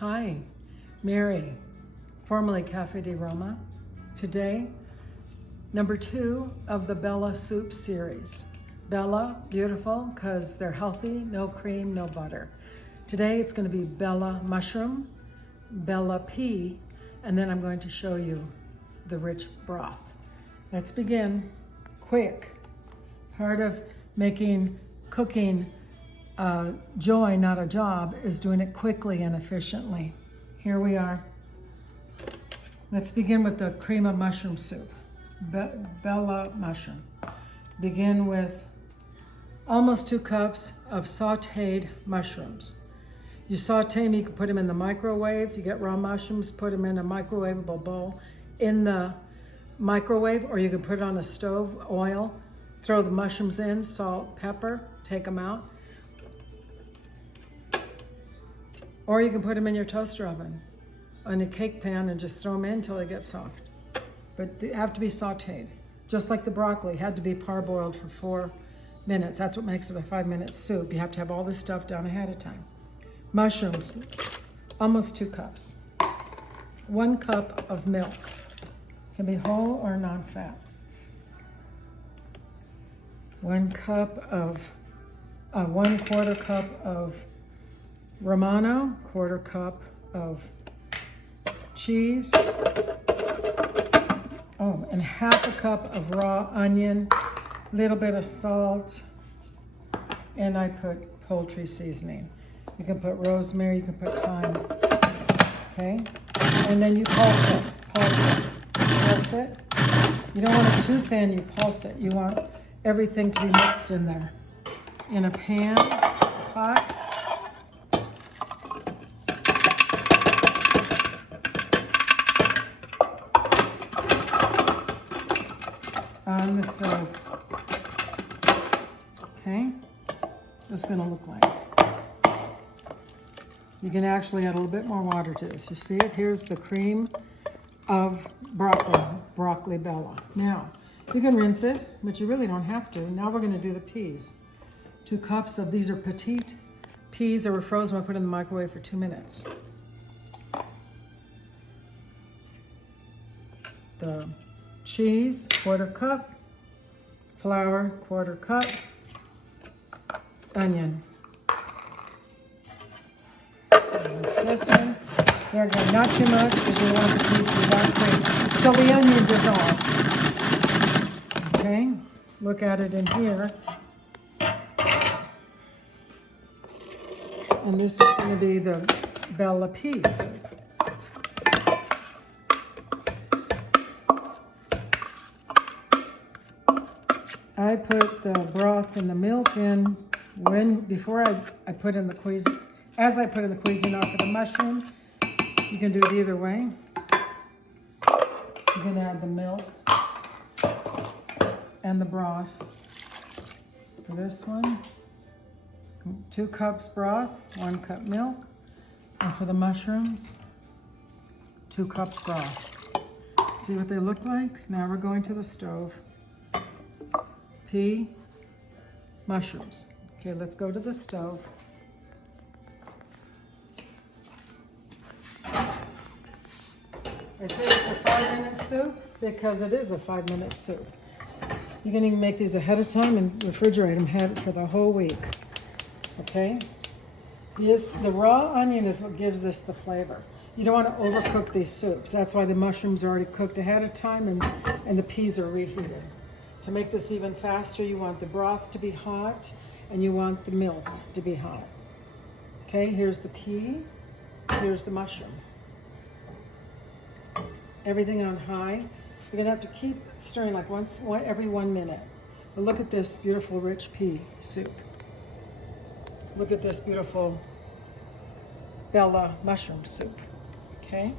Hi, Mary, formerly Cafe di Roma. Today, number 2 of the Bella soup series. Bella, beautiful, because they're healthy, no cream, no butter. Today it's going to be Bella mushroom, Bella pea, and then I'm going to show you the rich broth. Let's begin. Quick. Part of making cooking joy, not a job, is doing it quickly and efficiently. Here we are. Let's begin with the cream of mushroom soup. Bella mushroom. Begin with almost 2 cups of sauteed mushrooms. You saute them, you can put them in the microwave. You get raw mushrooms, put them in a microwavable bowl in the microwave, or you can put it on a stove, oil, throw the mushrooms in, salt, pepper, take them out. Or you can put them in your toaster oven on a cake pan and just throw them in until they get soft. But they have to be sauteed. Just like the broccoli had to be parboiled for 4 minutes. That's what makes it a 5-minute soup. You have to have all this stuff done ahead of time. Mushrooms, almost 2 cups. 1 cup of milk. Can be whole or non-fat. 1 1/4 cup of Romano, 1/4 cup of cheese. Oh, and 1/2 cup of raw onion, a little bit of salt, and I put poultry seasoning. You can put rosemary, you can put thyme, okay? And then you pulse it. You don't want it too thin, you pulse it. You want everything to be mixed in there. In a pan, pot. On the stove. Okay, that's going to look like. You can actually add a little bit more water to this. You see it? Here's the cream of broccoli Bella. Now, you can rinse this, but you really don't have to. Now we're going to do the peas. 2 cups of these are petite peas that were frozen. I put in the microwave for 2 minutes. The cheese, 1/4 cup. Flour, 1/4 cup. Onion. Mix this in. There again, not too much because you want the peas to be that cream until the onion dissolves. Okay, look at it in here. And this is going to be the Bella pea soup. I put the broth and the milk in before I put in the cuisine. As I put in the Cuisinart for the mushroom, you can do it either way. You can add the milk and the broth for this one. 2 cups broth, 1 cup milk. And for the mushrooms, 2 cups broth. See what they look like? Now we're going to the stove. Pea, mushrooms. Okay, let's go to the stove. I say it's a 5-minute soup because it is a 5-minute soup. You can even make these ahead of time and refrigerate them for the whole week. Okay? The raw onion is what gives this the flavor. You don't want to overcook these soups. That's why the mushrooms are already cooked ahead of time and the peas are reheated. To make this even faster, you want the broth to be hot and you want the milk to be hot. Okay, here's the pea, here's the mushroom. Everything on high. You're gonna have to keep stirring like every 1 minute. But look at this beautiful rich pea soup. Look at this beautiful Bella mushroom soup. Okay,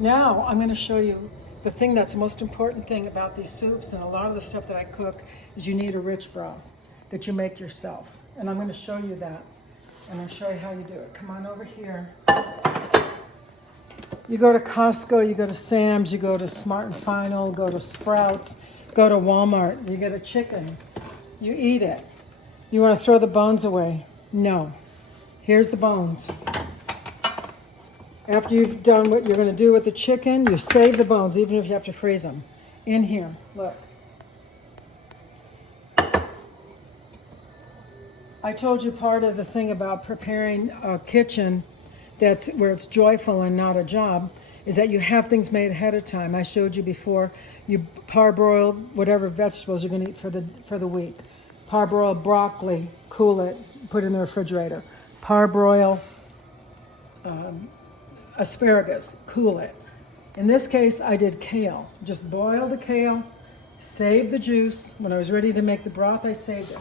now I'm gonna show you the thing that's the most important thing about these soups and a lot of the stuff that I cook is you need a rich broth that you make yourself. And I'm going to show you that. And I'll show you how you do it. Come on over here. You go to Costco, you go to Sam's, you go to Smart & Final, go to Sprouts, go to Walmart. You get a chicken. You eat it. You want to throw the bones away? No. Here's the bones. After you've done what you're going to do with the chicken, you save the bones, even if you have to freeze them. In here, look. I told you part of the thing about preparing a kitchen that's where it's joyful and not a job is that you have things made ahead of time. I showed you before, you parboil whatever vegetables you're going to eat for the week. Parboil broccoli, cool it, put it in the refrigerator. Parboil asparagus, cool it. In this case, I did kale. Just boil the kale, save the juice. When I was ready to make the broth, I saved it.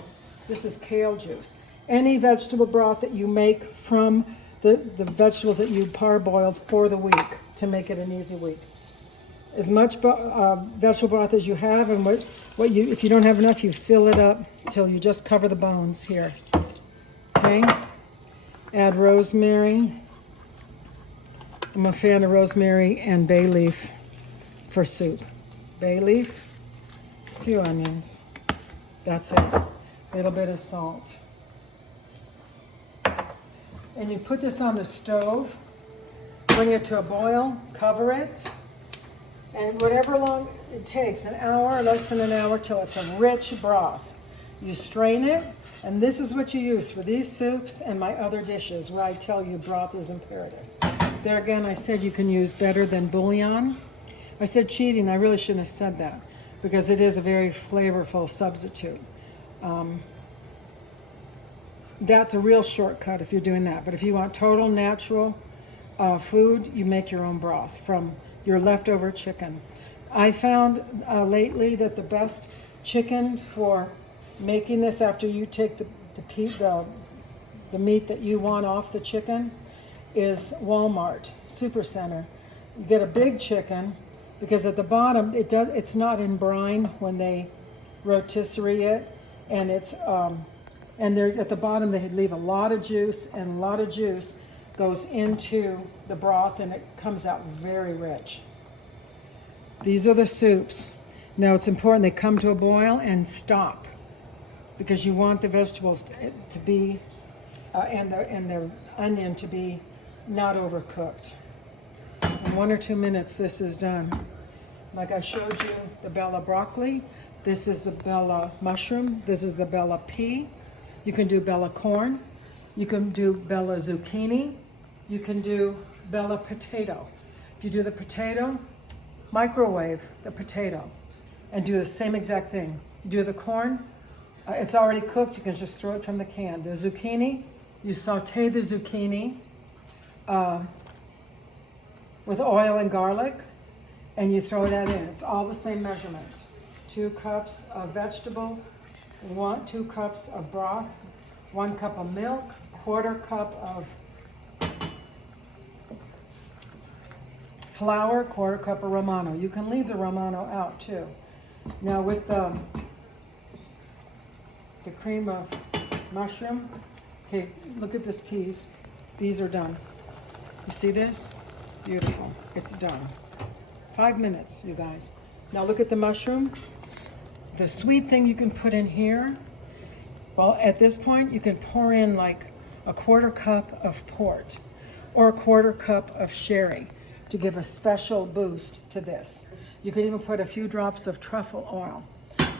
This is kale juice. Any vegetable broth that you make from the vegetables that you parboiled for the week to make it an easy week. As much vegetable broth as you have, and if you don't have enough, you fill it up till you just cover the bones here. Okay? Add rosemary. I'm a fan of rosemary and bay leaf for soup. Bay leaf, a few onions. That's it. A little bit of salt. And you put this on the stove, bring it to a boil, cover it, and whatever long it takes, an hour, less than an hour, till it's a rich broth. You strain it, and this is what you use for these soups and my other dishes where I tell you broth is imperative. There again, I said you can use better than bouillon. I said cheating, I really shouldn't have said that because it is a very flavorful substitute. That's a real shortcut if you're doing that. But if you want total natural food, you make your own broth from your leftover chicken. I found lately that the best chicken for making this after you take the meat that you want off the chicken is Walmart Supercenter. You get a big chicken because at the bottom it's not in brine when they rotisserie it, and it's and there's at the bottom they leave a lot of juice, and a lot of juice goes into the broth and it comes out very rich. These are the soups. Now it's important they come to a boil and stop because you want the vegetables to be and the onion to be not overcooked. In 1 or 2 minutes this is done. Like I showed you the Bella broccoli, this is the Bella mushroom, this is the Bella pea. You can do Bella corn, you can do Bella zucchini, you can do Bella potato. If you do the potato, microwave the potato and do the same exact thing. You do the corn, it's already cooked, you can just throw it from the can. The zucchini, you saute the zucchini with oil and garlic, and you throw that in. It's all the same measurements. 2 cups of vegetables, 2 cups of broth, 1 cup of milk, 1/4 cup of flour, 1/4 cup of Romano. You can leave the Romano out too. Now with the cream of mushroom, okay, look at this piece. These are done. You see this? Beautiful. It's done. 5 minutes, you guys. Now look at the mushroom. The sweet thing you can put in here, well, at this point, you can pour in like a 1/4 cup of port or a 1/4 cup of sherry to give a special boost to this. You could even put a few drops of truffle oil.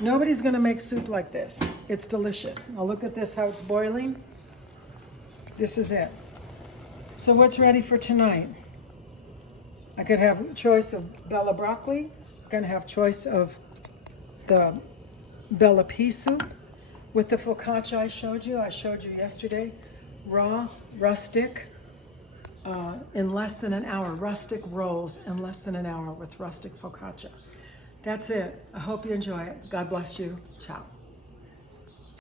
Nobody's gonna make soup like this. It's delicious. Now look at this, how it's boiling. This is it. So what's ready for tonight? I could have a choice of Bella broccoli. I'm gonna have choice of the Bella pea soup with the focaccia I showed you yesterday. Raw, rustic, in less than an hour. Rustic rolls in less than an hour with rustic focaccia. That's it. I hope you enjoy it. God bless you. Ciao.